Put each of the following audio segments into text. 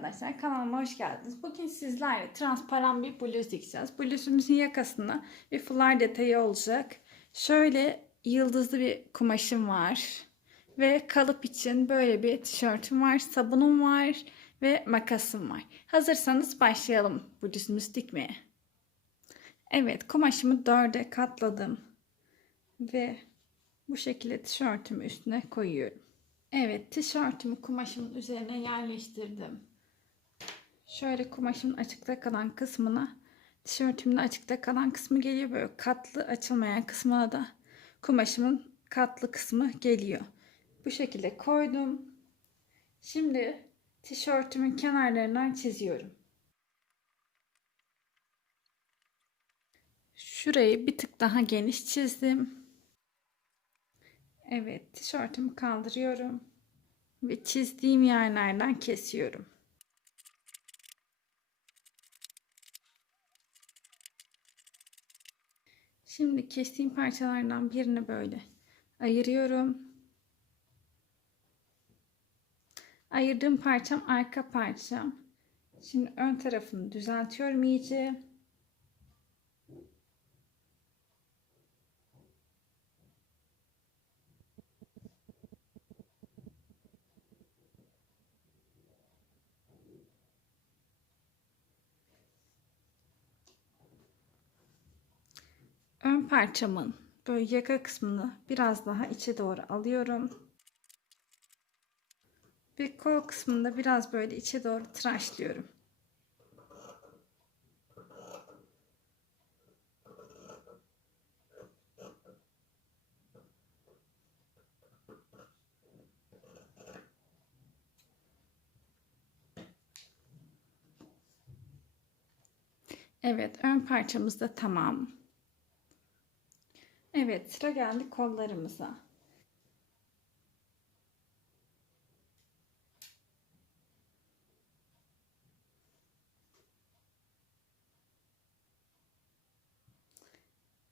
Arkadaşlar kanalıma hoş geldiniz. Bugün sizlerle transparan bir bluz dikeceğiz. Bluzumuzun yakasında bir fular detayı olacak. Şöyle yıldızlı bir kumaşım var. Ve kalıp için böyle bir tişörtüm var. Sabunum var. Ve makasım var. Hazırsanız başlayalım bluzumuzu dikmeye. Evet kumaşımı dörde katladım. Ve bu şekilde tişörtümü üstüne koyuyorum. Evet, tişörtümü kumaşımın üzerine yerleştirdim. Şöyle kumaşımın açıkta kalan kısmına, tişörtümün açıkta kalan kısmı geliyor. Böyle katlı açılmayan kısmına da kumaşımın katlı kısmı geliyor. Bu şekilde koydum. Şimdi tişörtümün kenarlarından çiziyorum. Şurayı bir tık daha geniş çizdim. Evet, tişörtümü kaldırıyorum ve çizdiğim yerlerden kesiyorum. Şimdi kestiğim parçalardan birini böyle ayırıyorum. Ayırdığım parçam arka parçam. Şimdi ön tarafını düzeltiyorum iyice. ön parçamın böyle yaka kısmını biraz daha içe doğru alıyorum. Ve kol kısmında biraz böyle içe doğru tıraşlıyorum. Evet, ön parçamız da tamam. Evet sıra geldi kollarımıza.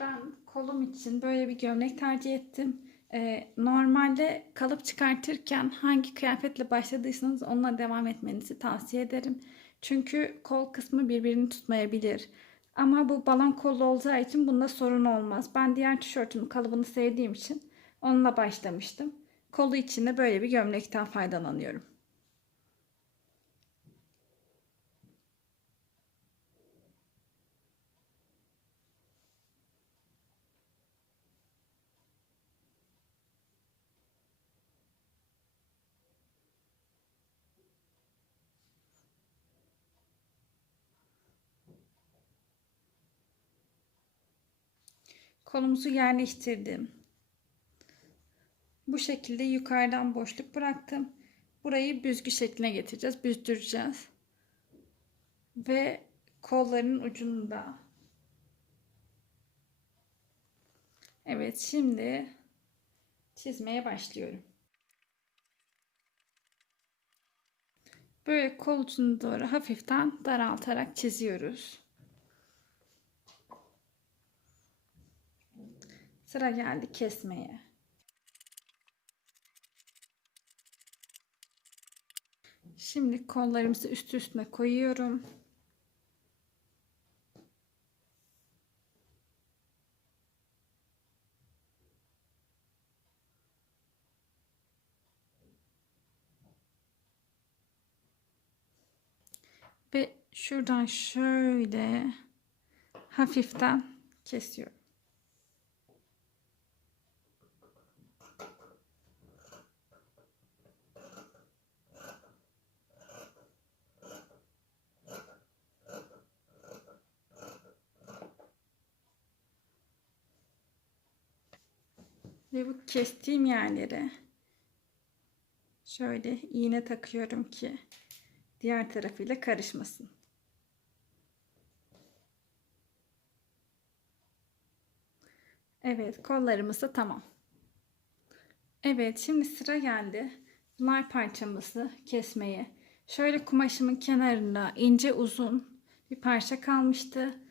Ben kolum için böyle bir gömlek tercih ettim. Ee, normalde kalıp çıkartırken hangi kıyafetle başladıysanız onunla devam etmenizi tavsiye ederim. Çünkü kol kısmı birbirini tutmayabilir. Ama bu balon kollu olacağı için bunda sorun olmaz. Ben diğer tişörtümün kalıbını sevdiğim için onunla başlamıştım. Kolu için de böyle bir gömlekten faydalanıyorum. Kolumuzu yerleştirdim. Bu şekilde yukarıdan boşluk bıraktım. Burayı büzgü şekline getireceğiz. Büzdüreceğiz. Ve kolların ucunda. Evet şimdi çizmeye başlıyorum. Böyle kol ucunu doğru hafiften daraltarak çiziyoruz. Sıra geldi kesmeye. Şimdi kollarımızı üst üstüne koyuyorum. Ve şuradan şöyle hafiften kesiyorum. Ve bu kestiğim yerlere şöyle iğne takıyorum ki diğer tarafıyla karışmasın. Evet kollarımız da tamam. Evet şimdi sıra geldi. Bunlar parçamızı kesmeye. Şöyle kumaşımın kenarında ince uzun bir parça kalmıştı.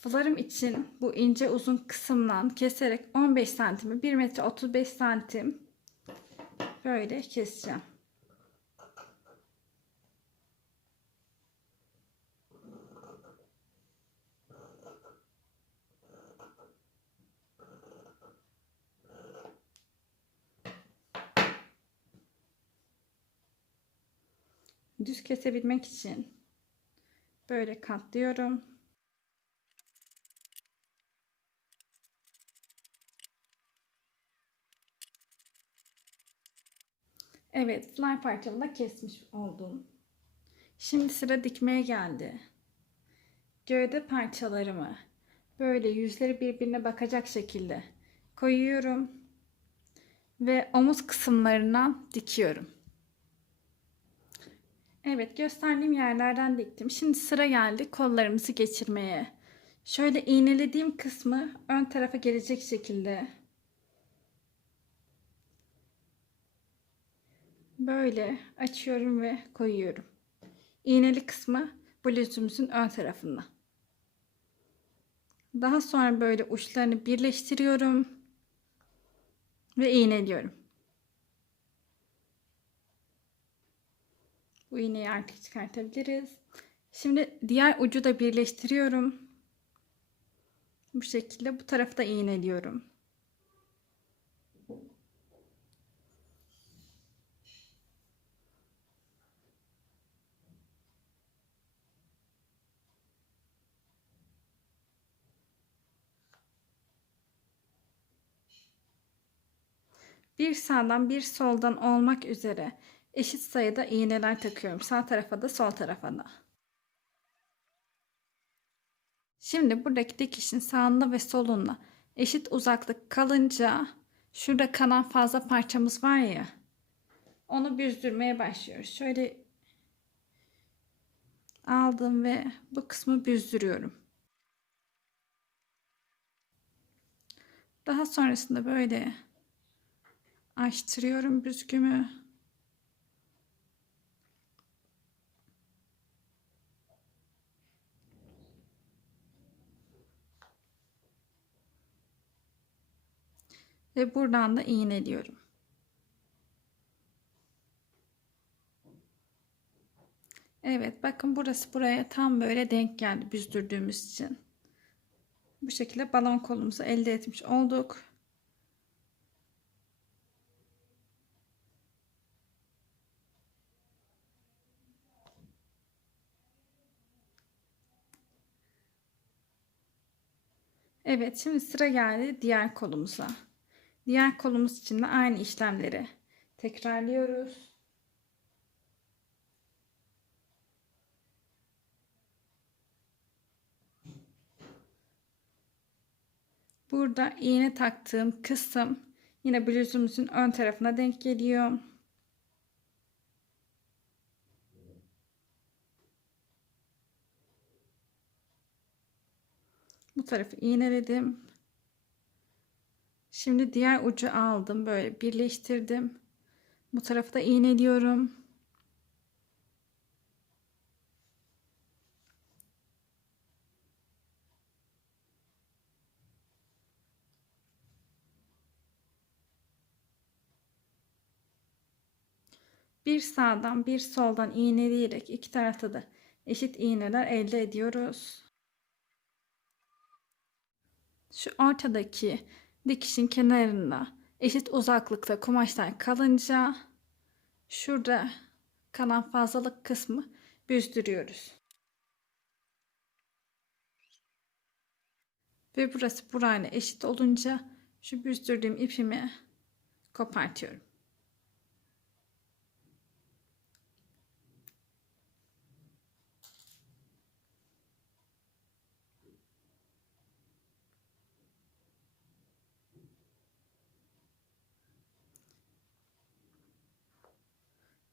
Fularım için bu ince uzun kısımdan keserek 15 santimi 1 metre 35 santim böyle keseceğim. Düz kesebilmek için böyle katlıyorum. Evet, fly parçamı da kesmiş oldum. Şimdi sıra dikmeye geldi. Gövde parçalarımı böyle yüzleri birbirine bakacak şekilde koyuyorum ve omuz kısımlarına dikiyorum. Evet gösterdiğim yerlerden diktim. Şimdi sıra geldi kollarımızı geçirmeye. Şöyle iğnelediğim kısmı ön tarafa gelecek şekilde böyle açıyorum ve koyuyorum. İğneli kısmı bluzumuzun ön tarafında. Daha sonra böyle uçlarını birleştiriyorum ve iğneliyorum. Bu iğneyi artık çıkartabiliriz. Şimdi diğer ucu da birleştiriyorum. Bu şekilde bu tarafı da iğneliyorum. Bir sağdan bir soldan olmak üzere eşit sayıda iğneler takıyorum. Sağ tarafa da sol tarafa da. Şimdi buradaki dikişin sağında ve solunda eşit uzaklık kalınca şurada kalan fazla parçamız var ya onu büzdürmeye başlıyoruz. Şöyle aldım ve bu kısmı büzdürüyorum. Daha sonrasında böyle açtırıyorum büzgümü. Ve buradan da iğneliyorum. Evet bakın burası buraya tam böyle denk geldi büzdürdüğümüz için. Bu şekilde balon kolumuzu elde etmiş olduk. Evet şimdi sıra geldi diğer kolumuza. Diğer kolumuz için de aynı işlemleri tekrarlıyoruz. Burada iğne taktığım kısım yine bluzumuzun ön tarafına denk geliyor. Bu tarafı iğneledim. Şimdi diğer ucu aldım. Böyle birleştirdim. Bu tarafı da iğneliyorum. Bir sağdan bir soldan iğneleyerek iki tarafta da eşit iğneler elde ediyoruz. Şu ortadaki dikişin kenarında eşit uzaklıkta kumaşlar kalınca şurada kalan fazlalık kısmı büzdürüyoruz. Ve burası burayla eşit olunca şu büzdürdüğüm ipimi kopartıyorum.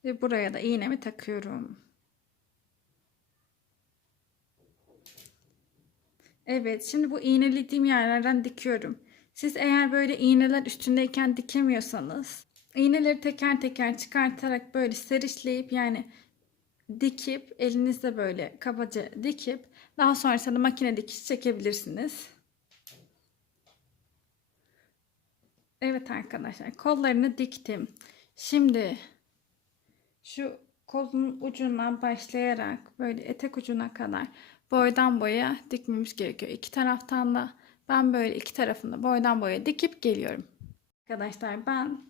Ve buraya da iğnemi takıyorum. Evet şimdi bu iğnelediğim yerlerden dikiyorum. Siz eğer böyle iğneler üstündeyken dikemiyorsanız iğneleri teker teker çıkartarak böyle serişleyip yani dikip elinizde böyle kabaca dikip daha sonrasında makine dikiş çekebilirsiniz. Evet arkadaşlar kollarını diktim. Şimdi şu kolun ucundan başlayarak böyle etek ucuna kadar boydan boya dikmemiz gerekiyor. İki taraftan da ben böyle iki tarafında boydan boya dikip geliyorum. Arkadaşlar ben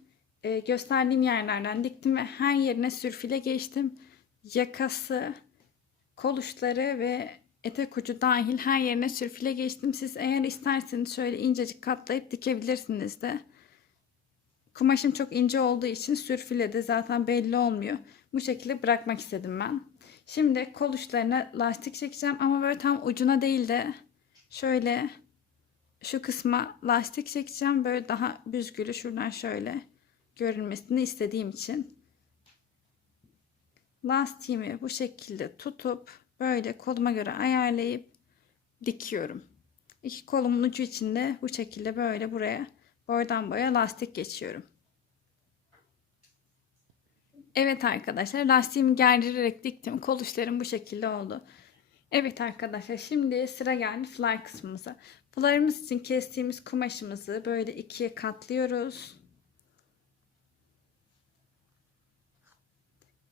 e, gösterdiğim yerlerden diktim ve her yerine sürfile geçtim. yakası, kol uçları ve etek ucu dahil her yerine sürfile geçtim. Siz eğer isterseniz şöyle incecik katlayıp dikebilirsiniz de. Kumaşım çok ince olduğu için sürfile de zaten belli olmuyor. Bu şekilde bırakmak istedim ben. Şimdi kol uçlarına lastik çekeceğim ama böyle tam ucuna değil de şöyle şu kısma lastik çekeceğim. Böyle daha büzgülü şuradan şöyle görünmesini istediğim için. Lastiğimi bu şekilde tutup böyle koluma göre ayarlayıp dikiyorum. İki kolumun ucu içinde bu şekilde böyle buraya boydan boya lastik geçiyorum. Evet arkadaşlar lastiğimi gerdirerek diktim. Kol uçlarım bu şekilde oldu. Evet arkadaşlar şimdi sıra geldi fly kısmımıza. Fly'ımız için kestiğimiz kumaşımızı böyle ikiye katlıyoruz.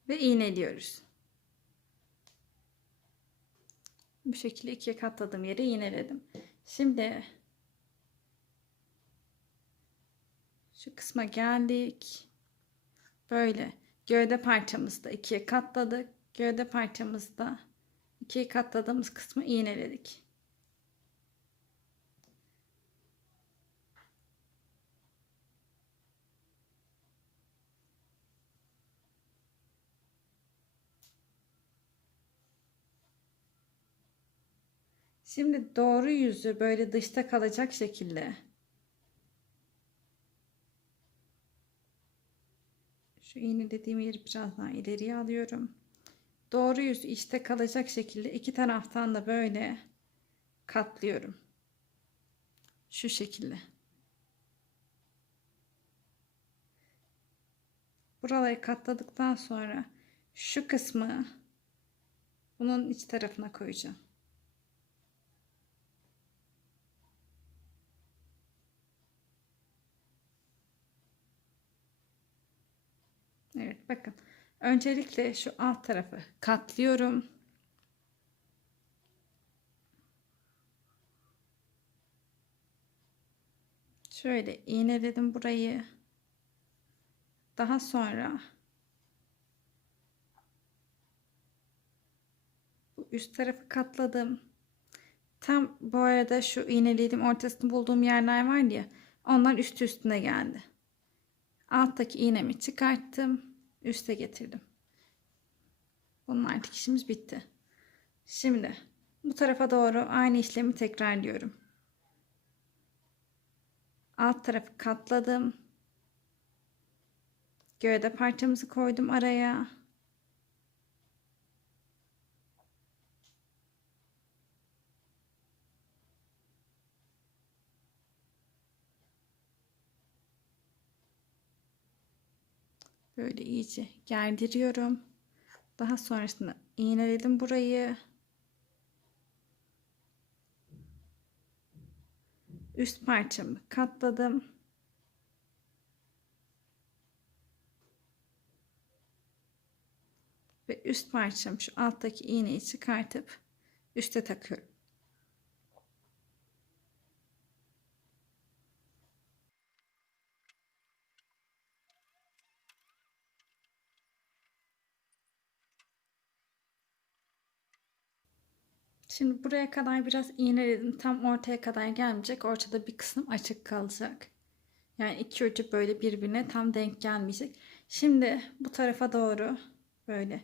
Ve iğneliyoruz. Bu şekilde ikiye katladığım yere iğneledim. Şimdi şu kısma geldik. Böyle gövde parçamızda ikiye katladık. Gövde parçamızda ikiye katladığımız kısmı iğneledik. Şimdi doğru yüzü böyle dışta kalacak şekilde şu iğne dediğim yeri biraz daha ileriye alıyorum. Doğru yüzü işte kalacak şekilde iki taraftan da böyle katlıyorum. Şu şekilde. Buraları katladıktan sonra şu kısmı bunun iç tarafına koyacağım. Evet bakın. Öncelikle şu alt tarafı katlıyorum. Şöyle iğneledim burayı. Daha sonra bu üst tarafı katladım. Tam bu arada şu iğnelediğim ortasını bulduğum yerler var ya onlar üst üstüne geldi. Alttaki iğnemi çıkarttım. Üste getirdim. Bunun artık işimiz bitti. Şimdi bu tarafa doğru aynı işlemi tekrarlıyorum. Alt tarafı katladım. Gövde parçamızı koydum araya. Böyle iyice gerdiriyorum. Daha sonrasında iğneledim burayı. Üst parçamı katladım. Ve üst parçam şu alttaki iğneyi çıkartıp üste takıyorum. Şimdi buraya kadar biraz iğneledim. Tam ortaya kadar gelmeyecek. Ortada bir kısım açık kalacak. Yani iki ucu böyle birbirine tam denk gelmeyecek. Şimdi bu tarafa doğru böyle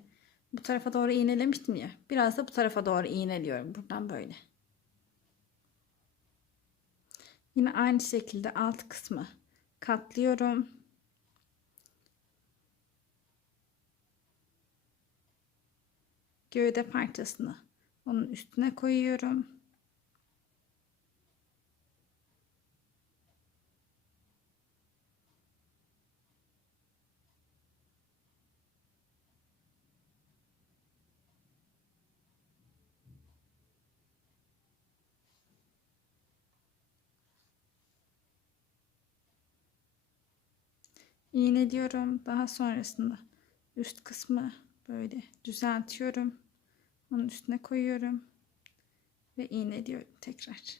bu tarafa doğru iğnelemiştim ya. Biraz da bu tarafa doğru iğneliyorum. Buradan böyle. Yine aynı şekilde alt kısmı katlıyorum. Gövde parçasını onun üstüne koyuyorum. iğneliyorum. Daha sonrasında üst kısmı böyle düzeltiyorum. Onun üstüne koyuyorum. Ve iğneliyorum tekrar.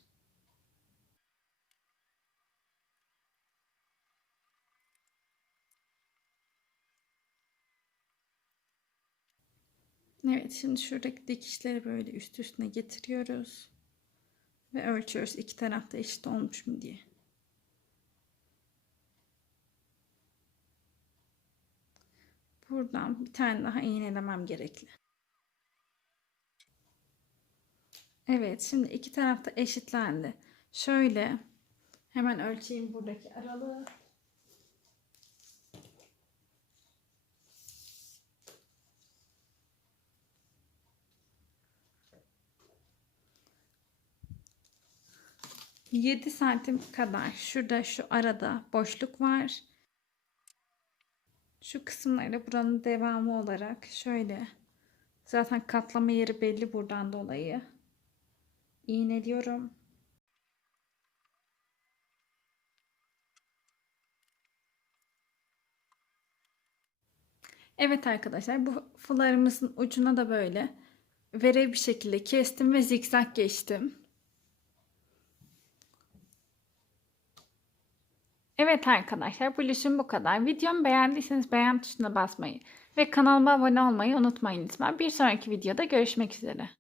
Evet şimdi şuradaki dikişleri böyle üst üstüne getiriyoruz. Ve ölçüyoruz iki tarafta eşit olmuş mu diye. Buradan bir tane daha iğnelemem gerekli. Evet şimdi iki tarafta eşitlendi. Şöyle hemen ölçeyim buradaki aralığı. Yedi santim kadar şurada şu arada boşluk var. Şu kısımları buranın devamı olarak şöyle zaten katlama yeri belli buradan dolayı iğneliyorum. Evet arkadaşlar bu fularımızın ucuna da böyle verev bir şekilde kestim ve zikzak geçtim. Evet arkadaşlar bu lüsüm bu kadar. Videomu beğendiyseniz beğen tuşuna basmayı ve kanalıma abone olmayı unutmayın lütfen. Bir sonraki videoda görüşmek üzere.